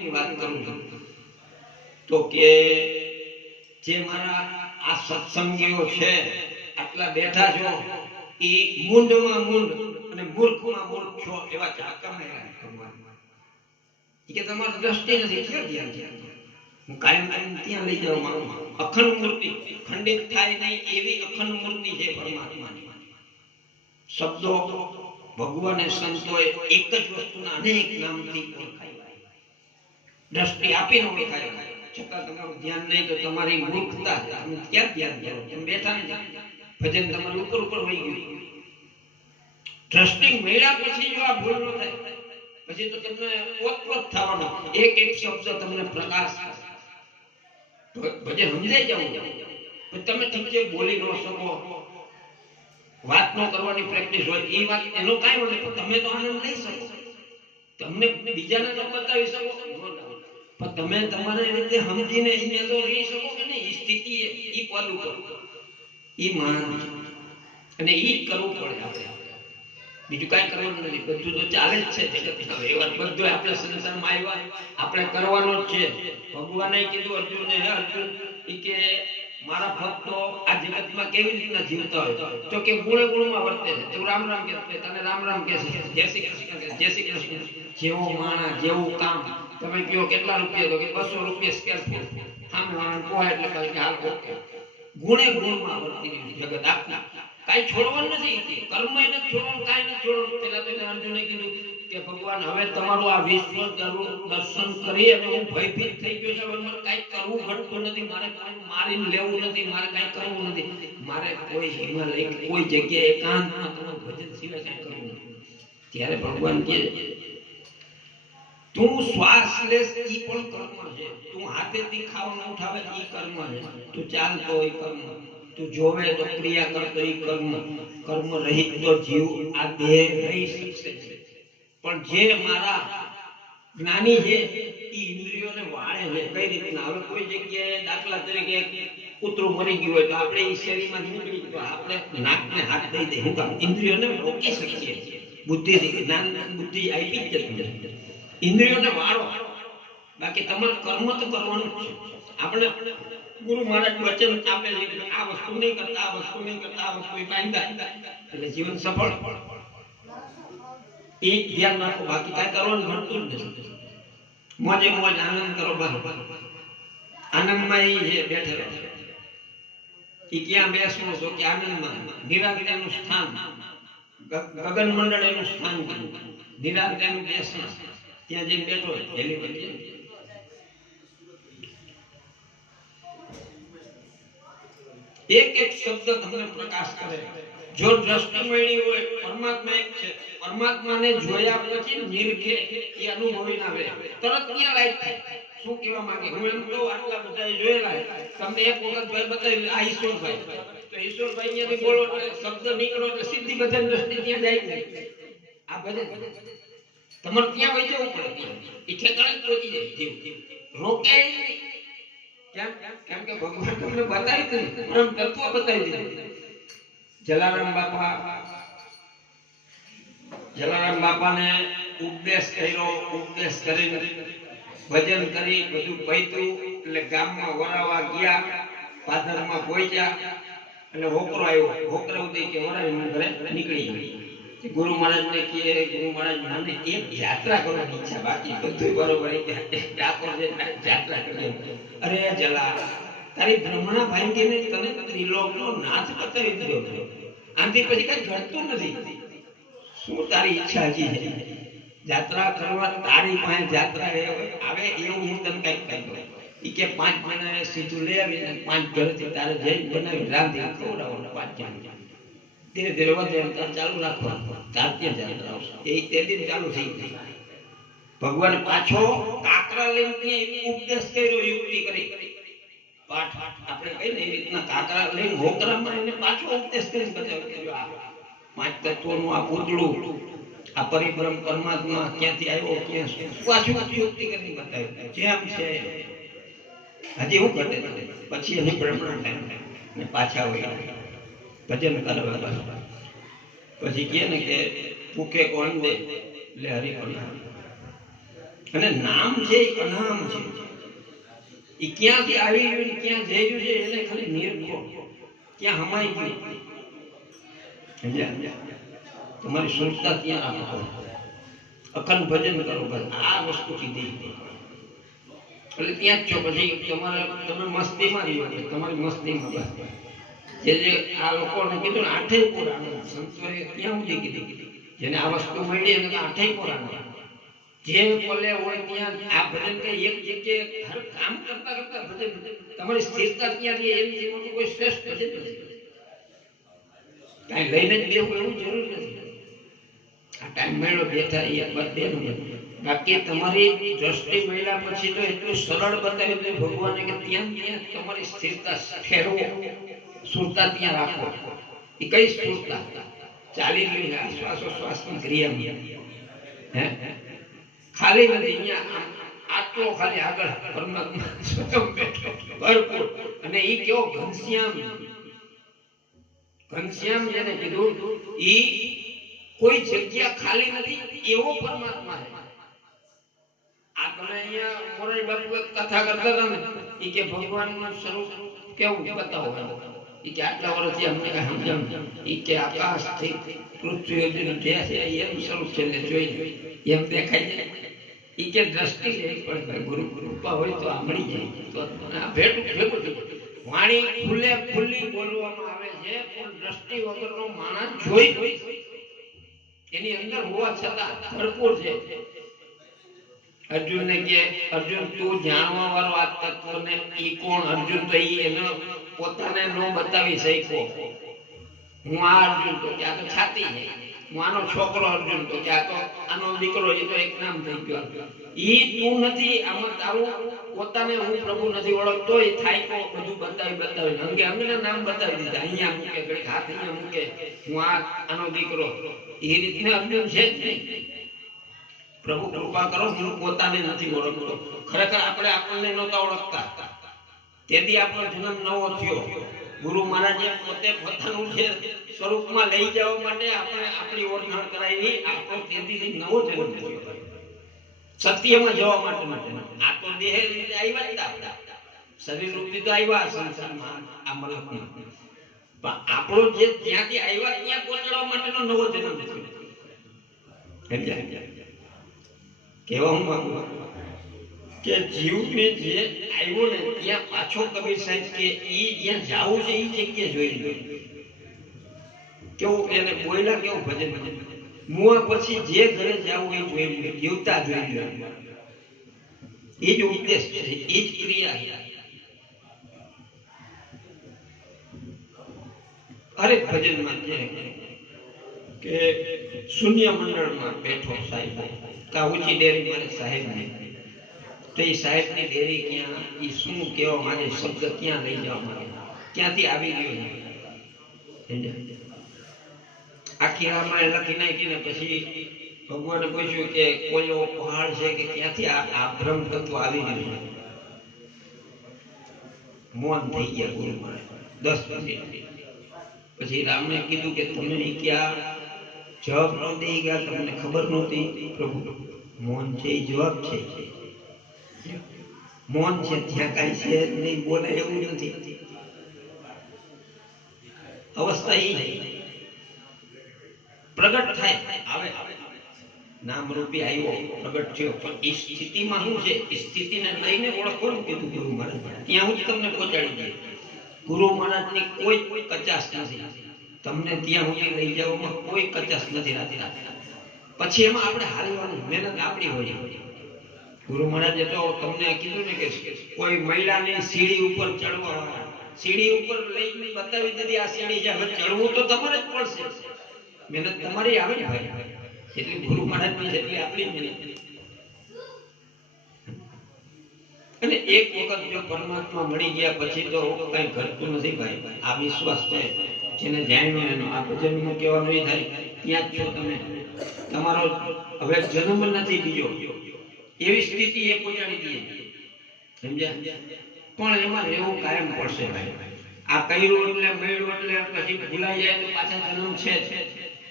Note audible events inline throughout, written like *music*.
ની વાત કરું તો કે જે મારા આ સત્સંગીઓ છે, આટલા બેઠા છો, એ મૂંઢમાં મૂંઢ અને મૂર્ખમાં મૂર્ખ છો એવા ચાકરમેલા છે કે તમારી દ્રષ્ટિ નથી, ક્યાં ધ્યાન છે? હું કાયમ કાયમ ત્યાં લઈ જવા માંગુ અખંડ મૂર્તિ, ખંડિત થાય નહીં એવી અખંડ મૂર્તિ છે પરમાત્માની. શબ્દો ભગવાન સંતોએ એક જ વસ્તુના અનેક નામથી ઓળખાય. દ્રષ્ટિ આપીને ઓળખાય છતાં તમારું ધ્યાન નહીં તો તમારી મૂર્ખતા તમે ક્યાં ધ્યાન કરો? તમે બેઠા ને ભજન તમારું ઉપર ઉપર વહી ગયું. દ્રષ્ટિ મેળા પછી જો આ ભૂલ ન થાય, પછી તો તમને ઓતપ્રોત થવાનો. એક એક શબ્દ તમને પ્રકાશ ભજન સમજાઈ જવું? પણ તમે ઠીક બોલી ન શકો, વાત ન કરવાની પ્રેક્ટિસ હોય, એ વાત એનો કાંઈ હોય તમે તો આનંદ લઈ શકો. તમને બીજાને ન બતાવી શકો? પણ તમે તમારી રીતે સમજીને એને તો રહી શકો કે નહીં? સ્થિતિ એ પલ ઉપર. ઈ માન અને ઈ કરવું પડે આપણે. બીજું કાંઈ કરવાનું નથી. બધું તો ચાલે જ છે જગતમાં. વ્યવહાર બધું આપણે સંસારમાં આવ્યા. આપણે કરવાનો જ છે. ભગવાને કીધું અર્જુનને, હે અર્જુન, ઈ કે મારા ભક્તો આ જગતમાં કેવી રીતના જીવતા હોય? તો કે ગુણે ગુણમાં વર્તે છે. તું રામ રામ કે તને રામ રામ કે છે. જય શ્રી કૃષ્ણ જય શ્રી કૃષ્ણ. જેવો માણા, જેવું કામ. તમે કયો કેટલા રૂપિયા કે બસો રૂપિયા ફૂટ સામે વાળા પોહા એટલે કહે કે હાલ ઓકે. ગુણે ગુણમાં વર્તી જગત આપના કાંઈ છોડવાનું નથી. કર્મ એને છોડવાનું, કાંઈ નથી છોડવાનું. પેલા તો અર્જુને કીધું કે ભગવાન, હવે તમારું આ વિશ્વ દર્શન કરી અને હું ભયભીત થઈ ગયો છે. હવે મારે કાંઈ કરવું ઘટતું નથી. મારે મારીને લેવું નથી. મારે કાંઈ કરવું નથી. મારે કોઈ હિમાલય, કોઈ જગ્યાએ એકાંતમાં તમારું ભજન સિવાય કાંઈ કરવું નથી. ત્યારે ભગવાન કહે, તું શ્વાસ લેશ એ પણ કર્મ છે. તું હાથેથી ખાવાનું ઉઠાવે એ કર્મ છે. તું ચાલતો હોય કર્મ. તું જોવે તો ક્રિયા કરતો એ કર્મ. કર્મ રહિત તો જીવ. આ દેહ રહી શકશે. પણ જે મારા જ્ઞાની છે, એ ઇન્દ્રિયોને વાળે છે. કઈ રીતના? હવે કોઈ જગ્યાએ દાખલા તરીકે કૂતરું મરી ગયું હોય તો આપણે એ શેરીમાં નીકળી તો આપણે નાકને હાથ દઈ દઈએ હું કામ? ઇન્દ્રિયોને રોકી શકીએ. બુદ્ધિ જ્ઞાન બુદ્ધિ આપી જ જતી ઇન્દ્રિયોને વાળો. બાકી તમારે કર્મ તો કરવાનું છે. આપણે ગુરુ મહારાજ વચન આપે છે આ વસ્તુ નહીં કરતા, આ વસ્તુ નહીં કરતા, આ વસ્તુ બાંધા. એટલે જીવન સફળ. એ જ ધ્યાન રાખો. બાકી કાંઈ કરવાનું ઘટતું જ નથી. મોજે મોજ આનંદ કરો બસ. આનંદમાં એ છે બેઠેલો એ ક્યાં બેસવું છો કે આનંદમાં? નિરાગ્રહનું સ્થાન. ગ- ગગન મંડળ એનું સ્થાન કીધું નિરાગ્રહનું બેસણ ત્યાં જઈને બેઠો હેલી વચ્ચે એક એક શબ્દ તમને પ્રકાશ કરે. જો દ્રષ્ટિ મળી હોય, પરમાત્મા એક છે. પરમાત્માને જોયા પછી નિર્ખે એ અનુભવી ના રહે તરત ક્યાં લાઈટ થાય. શું કહેવા માંગે? હું એમ કહું, આટલા બધા જોયેલા તમને એક વખત ભાઈ બતાવી આ ઈશ્વરભાઈ. તો ઈશ્વરભાઈ અહીંયાથી બોલો શબ્દ નીકળો એટલે સીધી બધા દ્રષ્ટિ ત્યાં જાય છે આ ભજન તમારે ત્યાં વહી જવું પડે. એ ઠેકાણે પહોંચી જાય. જીવ. રોકે કેમ? કેમ કે ભગવાન તમને બતાવી દીધું. પરમ તત્વ બતાવી દીધું. જલારામ બાપા. જલારામ બાપાને ઉપદેશ કર્યો, ઉપદેશ કરીને ભજન કરી બધું પૈતું એટલે ગામમાં વરાવા ગયા, પાદરમાં પહોંચ્યા અને હોકરો આવ્યો. હોકરો ઉદય કે વરાવી ઘરે નીકળી ગયો. ગુરુ મહારાજ ને કહે, ગુરુ મહારાજ, મને એક યાત્રા કરવાની ઈચ્છા બાકી. બધું બરોબર. યાત્રા કરી અરે જલા તારી બ્રહ્મણા ભાંગીને તને ત્રિલોકનો નાથ બતાવી દીધો આનાથી પછી કઈ ઘટતું નથી. શું તારી ઈચ્છા છે? યાત્રા કરવા તારી પાસે જાત્રા આવે એવું હું તને કંઈક કહી દઉં. ઈ કે પાંચ મહિના સીધું લઈ આવીને પાંચ ઘરેથી તારે જઈને બનાવી રાંધી. ખવડાવો પાંચ જણ. ધીરે ધીરે વધે ચાલુ રાખવાનું. તાર જાત્રા આવશે. એ તે દિન ચાલુ થઈ ગઈ ભગવાન પાછો કાકરા લઈને ઉપદેશ કર્યો, યુક્તિ કરી. પાઠ. આપણે કઈ ને રીતના કાકરા લઈને હોકરામાં એને પાછો ઉપદેશ કરીને બતાવ્યો પાંચ તત્વોનું આ પૂતળું, આ પરિભ્રમ પરમાત્મા ક્યાંથી આવ્યો, ક્યાં પાછું પાછું યુક્તિ કરી બતાવ્યું. જેમ છે. હજી હું ઘટે? પછી એની ભ્રમણ થાય. ને પાછા હોય. ભજન કરવા પછી કે ને કે, ભૂખે કોણ દે? એટલે હરિ અને નામ છે અનામ છે. એ ક્યાંથી આવી ગયું ક્યાં જઈ ગયું છે એને ખાલી નિરખો ક્યાં હમાઈ ગયું સમજ્યા? તમારી સુરતા ત્યાં રાખો અખંડ ભજન કરો ભાઈ આ વસ્તુ કીધી. એટલે ત્યાં જ છો પછી તમારે તમે મસ્તીમાં રહ્યો છે. તમારી મસ્તીમાં બસ. જે જે આ લોકોને કીધું ને આઠે પુરાણ. સંતોએ ત્યાં સુધી કીધી. જેને આ વસ્તુ મળી એને આઠે પુરાણ. જે બોલે હોય ત્યાં આ ભજન કે એક જગ્યાએ હર કામ કરતા કરતા ભજન તમારી સ્થિરતા ત્યાં રહે એની કોઈ શ્રેષ્ઠ ભજન નથી. લઈને જ બેવું એવું જરૂર નથી. આ ટાઈમ મળ્યો બેઠા એ બધાનું બાકી તમારી દ્રષ્ટિ મળ્યા પછી તો એટલું સરળ બતાવ્યું છે ભગવાને કે ત્યાં ત્યાં તમારી સ્થિરતા ફેરવો. સુરતા ત્યાં રાખો. એ કઈ સુરતા? ચાલી રહી છે શ્વાસોશ્વાસની હે હે? ખાલી નથી અહીંયા આટલો ખાલી આગળ ભરપૂર. અને એ કેવો ઘનશ્યામ. ઘનશ્યામ જેને કીધું, ઈ કોઈ જગ્યા ખાલી નથી, એવો પરમાત્મા છે. આ અહીંયા મોરારી બાપુ કથા કરતા હતા ને, ઈ કે ભગવાનનું સ્વરૂપ કેવું બતાવો. ઈ કે આટલા વર્ષથી અમને કઈ સમજણ ઈ કે આકાશથી પૃથ્વી સુધી છે એમ સ્વરૂપ છે એમ દેખાય છે. ઈ કે દ્રષ્ટિ પડે ગુરુ કૃપા હોય તો આંબળી જાય. તો ભેટું ભેગું વાણી ખુલ્લે ખુલ્લી બોલવામાં આવે છે, પણ દ્રષ્ટિ વગરનો માણસ જોઈ એની અંદર હોવા છતાં ભરપૂર છે. અર્જુનને કે, અર્જુન, તું જાણવા વાળો આ તત્વને એ કોણ? અર્જુન તો એનો પોતાને નો બતાવી શક્યો. હું આ અર્જુન તો કે આ તો છાતી છે. હું છોકરો અર્જુન તો કે આ તો આનો દીકરો એ તો એક નામ થઈ ગયો. ઈ તું નથી, આમાં તારું પોતાને હું પ્રભુ નથી ઓળખતો એ થાય તો બધું બતાવી બતાવી. અંગે અંગે નામ બતાવી દીધા. અહીંયા મૂકે ઘડીક હાથ અહીંયા મૂકે. હું આ, આનો દીકરો. એ રીતને અર્જુન છે જ નહીં. પ્રભુ કૃપા કરો, હું પોતાને નથી ઓળખતો. ખરેખર આપણે આપણને નહોતા ઓળખતા. તેથી આપણો જન્મ નવો થયો. ગુરુ મહારાજે પોતે પોતાનું જે સ્વરૂપમાં લઈ જવા માટે આપણે આપણી ઓળખાણ કરાવી આપણો તેથી નવો જન્મ થયો. સત્યમાં જવા માટે માટે આ તો દેહ રીતે આવ્યા જ હતા શરીર રૂપથી તો આવ્યા, સંસારમાં આ મલકમાં પણ આપણો જે જ્યાંથી આવ્યા, ત્યાં પહોંચવા માટેનો નવો જન્મ થયો. કેવા હું માંગુ કે જીવને જે આવ્યો ને, ત્યાં પાછો કબીર સાહેબ કે એ જ્યાં જાવું છે એ જગ્યા જોઈ લો. કેવું એને બોયલા કેવું ભજન ભજન. મુવા પછી જે ઘરે જાવું એ જોઈ લો જીવતા જોઈ લો. એ જ ઉપદેશ છે એ જ ક્રિયા હરેક ભજનમાં જે કે શૂન્ય મંડળમાં બેઠો સાહેબ કા ઊંચી ડેરી મારે સાહેબ ને તો એ સાહેબ ડેરી ક્યાં? એ શું કહેવા માંગે? શબ્દ ક્યાં લઈ જવા માંગે? ક્યાંથી આવી ગયો આખી રામાયણ લખી નાખીને પછી ભગવાને પૂછ્યું કે કોઈ એવો પહાડ છે કે ક્યાંથી આ ભ્રમ તત્વ આવી ગયું મૌન થઈ ગયા ગુરુ મહારાજ દસ મિનિટ પછી રામને કીધું કે તમે ક્યાં જવાબ ન ગયા તમને ખબર નહોતી. પ્રભુ, મૌન છે એ જવાબ છે. મૌન છે, ત્યાં કઈ છે નહીં બોલે એવું નથી. અવસ્થા એ પ્રગટ થાય, આવે. નામ રૂપી આવ્યો, પ્રગટ થયો. પણ એ સ્થિતિમાં શું છે? એ સ્થિતિને લઈને ઓળખવાનું કીધું ગુરુ મહારાજ. ત્યાં હું તમને પહોંચાડી દઉં. ગુરુ મહારાજની કોઈ કોઈ કચાશ નથી. તમને ત્યાં સુધી લઈ જવામાં કોઈ કચાશ નથી રાતી પછી એમાં આપણે હાલવાનું મહેનત આપણી હોય. ગુરુ મહારાજે તો તમને કીધું ને કે કોઈ મહિલાને સીડી ઉપર ચડવા સીડી ઉપર લઈને બતાવી દીધી આ સીડી છે, હવે ચડવું તો તમારે જ પડશે. મહેનત તમારી આવે ને ભાઈ. એટલે ગુરુ મહારાજની જેટલી આપણી મહેનત. અને એક વખત જો પરમાત્મા મળી ગયા પછી તો કઈ ઘટતું નથી ભાઈ. આ વિશ્વાસ છે. જેને જાણ્યો એનો. આ ભજનમાં કહેવાનું એ થાય, ત્યાં જ છો તમે. તમારો હવે જન્મ નથી બીજો. એવી સ્થિતિ એ પહોંચાડી દે સમજ્યા? પણ એમાં રહેવું કાયમ પડશે ભાઈ. આ કર્યું એટલે મળ્યું એટલે પછી ભૂલાઈ જાય તો પાછા જન્મ છે.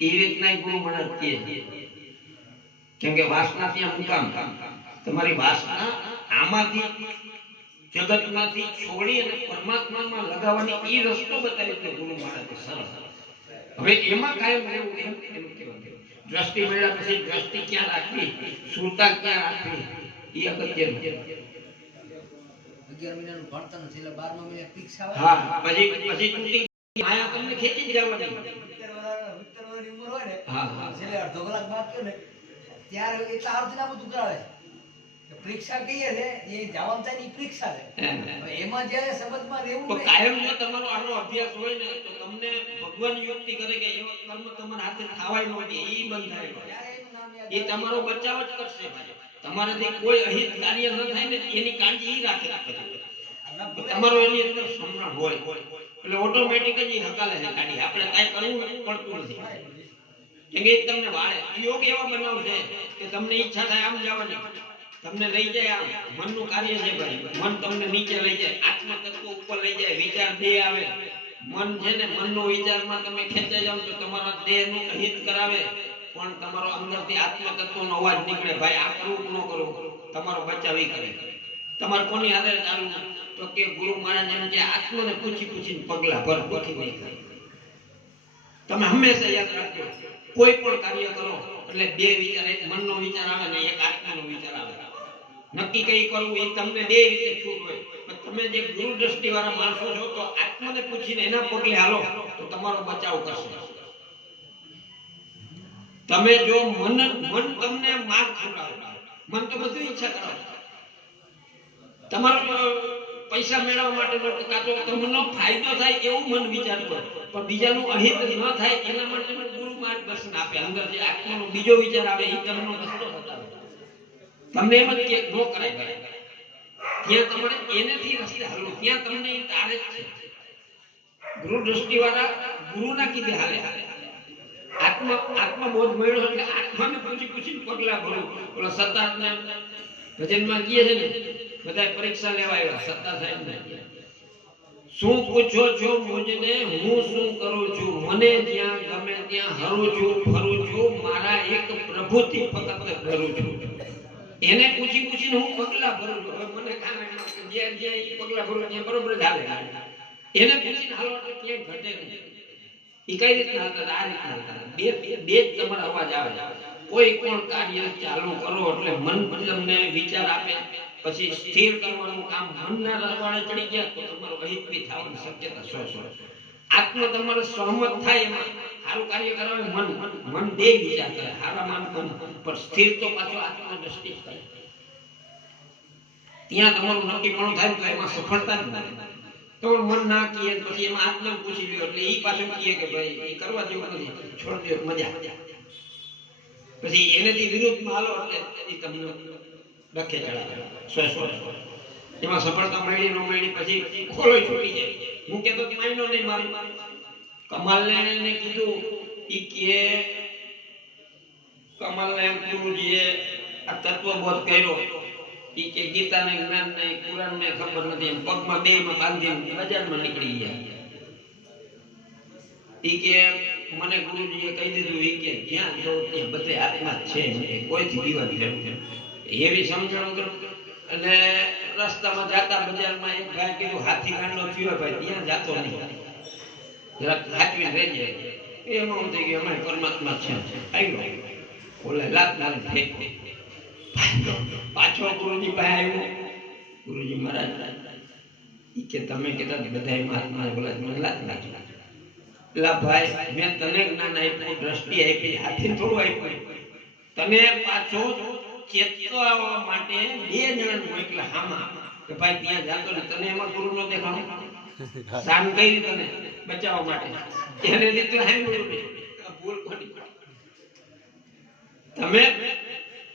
એ રીતના ગુરુ મહારાજ કહે કેમ કે વાસના ત્યાં મુકામ તમારી વાસના આમાંથી જગતમાંથી છોડી અને પરમાત્મામાં લગાવવાની એ રસ્તો બતાવી કે ગુરુ મહારાજે સરસ. હવે એમાં કાયમ રહેવું એમ કહેવાય દ્રષ્ટિ મળ્યા પછી દ્રષ્ટિ ક્યાં રાખવી સુરતા ક્યાં રાખવી એ અગત્યનું. અગિયાર મહિનાનું ભણતર નથી એટલે બારમા મહિને પરીક્ષા આવે હા પછી પછી તૂટી માયા તમને ખેંચી જ જવાની સિત્તેર વર્ષ- સિત્તેર ઉંમર હોય ને. હા હા. અડધો કલાક બાદ થયો ને ત્યારે એટલા અર્થના બધું કરાવે કે પરીક્ષા કહીએ છે એ જવાનું થાય ને ઈ પરીક્ષા છે એમાં જ્યારે સંબંધમાં રહેવું તો કાયમ જો તમારો આનો અભ્યાસ હોય ને તો તમને ભગવાન યુક્તિ કરે કે એવા કર્મ તમારા હાથે થવાય ન દે ઈ બંધ થાય ત્યારે એનું નામ યાદ એ તમારો બચાવ જ કરશે તમારાથી કોઈ અહિત કાર્ય ન થાય ને એની કાળજી રાખે તમારો એની અંદર સમરણ હોય. એટલે ઓટોમેટિક જ હકાલે છે કાઢી આપણે કાંઈ કરવું પડતું નથી. કેમ કે તમને વાળે. યોગ એવા બનાવશે કે તમને ઈચ્છા થાય આમ જવાની. તમને લઈ જાય મનનું કાર્ય છે ભાઈ. મન તમને નીચે લઈ જાય. આત્મ તત્વ ઉપર લઈ જાય. વિચાર બે આવે. મન છે ને, મનનો વિચારમાં તમે ખેંચાઈ જાવ તો તમારા દેહનું હિત કરાવે. પણ તમારો અંદરથી આત્મ તત્વનો અવાજ નીકળે. ભાઈ, આ કરવું ન કરો. તમારો બચાવી કરે. તમારે કોની આધારે ચાલવું? તો કે ગુરુ મહારાજ એમ જે આત્મને પૂછી પૂછીને પગલા ભર ગોઠવી નહીં કરે તમે હંમેશા યાદ રાખજો. કોઈ પણ કાર્ય કરો, એટલે બે વિચાર, એક મનનો વિચાર આવે ને એક આત્માનો વિચાર આવે. નક્કી કઈ કરવું એ તમને બે રીતે છૂટ હોય. પણ તમે જે ગુરુ દ્રષ્ટિ વાળા માણસો છો તો આત્માને પૂછીને એના પગલે હાલો, તો તમારો બચાવ કરશે. તમે જો મન મન તમને માર્ગ ખવડાવે, મન તો બધું ઈચ્છા કરાવે. તમારો પૈસા મેળવવા માટે મળતો કાચો તમને ફાયદો થાય એવું મન વિચારતો હોય. પણ બીજાનું અહિત ન થાય એના માટે ગુરુ માર્ગદર્શન આપે. અંદર જે આત્માનો બીજો વિચાર આવે એ તમને રસ્તો તમને એમ જ કે નો કરાય ત્યાં તમારે એનેથી રસ્તે હાલો ત્યાં તમને તારે છે. ગુરુ દ્રષ્ટિ વાળા ગુરુના કીધે હાલે. હાલે આત્મા આત્મા બોધ મળ્યો એટલે આત્માને પૂછી પૂછીને પગલા ભરો. ઓલા સત્તાને ભજનમાં કીએ છે ને બધા પરીક્ષા લેવા આવ્યા. સત્તા સાહેબ ને શું પૂછો છો મુજને? હું શું કરું છું? મને જ્યાં ગમે ત્યાં હરું છું, ફરું છું. મારા એક પ્રભુથી ફક્ત ડરું છું. એને પૂછી પૂછીને હું પગલા ભરું હવે મને કામ જ્યાં ઈ પગલા ભરું ત્યાં બરોબર જ હાલે એને પૂછીને હાલો એટલે ક્યાંય ઘટે નહીં. એ કઈ રીતના હતા? આ રીતના હતા. બે, બે- જ તમારા અવાજ આવે કોઈ પણ કાર્ય ચાલુ કરો એટલે મન તમને વિચાર આપે. પછી સ્થિર કરવાનું કામ મનના રવાડે ચડી ગયા તો તમારો અહિત બી થવાની શક્યતા સો સો. આત્મ તમારે સહમત થાય એમાં. સારું કાર્ય કરાવે મન મન બે વિચાર કરે હારા માન મન પણ સ્થિર તો પાછો આત્મા દ્રષ્ટિ ત્યાં તમારું નક્કી પણ થાય તો એમાં સફળતા જ નથી તો મન ના કીએ પછી એમાં આત્મા પૂછી લ્યો એટલે એ પાછું કીએ કે ભાઈ એ કરવા જેવું નથી. છોડ દો, મજા. પછી એનેથી વિરુદ્ધમાં હાલો એટલે તમને ડખે ચડાવે. સો. એમાં સફળતા મળી ન મળી પછી ખોલો છૂટી જાય. હું કેતો માયનો નહીં મારી. કમાલને કીધું, ઈ કે કમલને ગુરુજીએ આ તત્વબોધ કર્યો. ઈ કે ગીતાને જ્ઞાન ને કુરાન ખબર નથી. એમ પગમાં બે બાંધી બજારમાં નીકળી ગયા. ઈ કે, મને ગુરુજીએ કહી દીધું, ઈ કે જ્યાં જો ત્યાં બધે આત્મા છે. કોઈથી જીવન જરૂર એવી સમજણ વગર અને રસ્તામાં જાતા બજારમાં એક ભાઈ કીધું, હાથી ગાંડો થયો ભાઈ, ત્યાં જાતો નહીં. જરાક રહી જાય. એમાં હું થઈ ગયું અમે પરમાત્મા છે. આવ્યો. ઓલે લાત ના પાછો ગુરુજી પાસે આવ્યો. ગુરુજી મહારાજ ઈ કે તમે કીધા બધા મહાત્મા બોલા મને લાત નાખી પેલા ભાઈ મેં તને જ્ઞાન આપ્યું દ્રષ્ટિ આપી હાથી થોડું આપ્યું. તને પાછો ચેતવા માટે બે જણ મોકલા હામાં. કે ભાઈ ત્યાં જાતો ને તને એમાં ગુરુ નો દેખાણો. *laughs* સામ કઈ તને? બચાવવા માટે. એને તમે,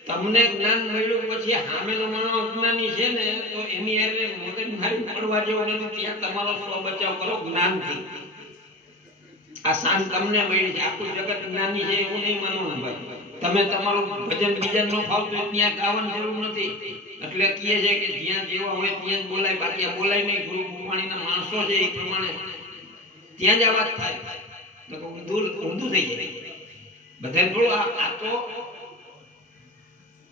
તમને જ્ઞાન મળ્યું પછી સામેનો માણસ અજ્ઞાની છે ને, તો એની હારે મગજ મારી પડવા જેવો નથી. તમારો થોડો બચાવ કરો જ્ઞાનથી. આ શાન તમને મળી છે. આખું જગત જ્ઞાની છે એવું નહીં માનવું ભાઈ તમે તમારું ભજન બીજા નો ફાવતું ત્યાં ગાવાની જરૂર નથી. એટલે કહે છે કે જ્યાં જેવા હોય ત્યાં બોલાય. બાકી બોલાય નહીં. ગુરુ ગુરવાણીના માણસો છે એ પ્રમાણે ત્યાં જ આ વાત થાય. તો ઊંધું ઊંધું થઈ જાય. બધાને થોડું આ તો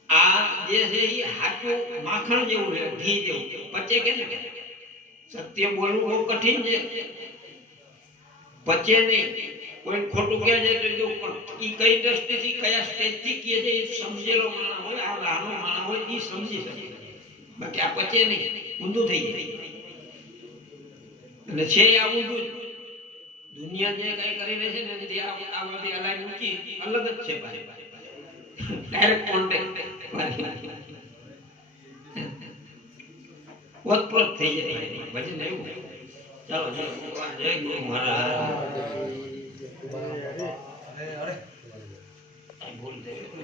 આ જે છે એ હાચું માખણ જેવું છે, ઘી જેવું. પચે કે? ને સત્ય બોલવું બહુ કઠિન છે. પચે નહીં. કોઈ ખોટું કહે છે તો જો ઈ કઈ દ્રષ્ટિથી, કયા સ્ટેજથી કહે છે, એ સમજેલો માણસ હોય, આ નાનો માણસ હોય એ સમજી શકે. બાકી આ પચે નહીં. ઊંધું થઈ જાય. અને છે આ ઊંધું. દુનિયા જે કઈ કરી રહી છે ને એનાથી આ બધી અલાઈ ઊંચી અલગ જ છે ભાઈ. ડાયરેક્ટ કોન્ટેક્ટ ઓતપ્રોત થઈ જાય. ભજન એવું ચાલો જય જય ગુરુ મહારાજ. ભૂલ થઈ.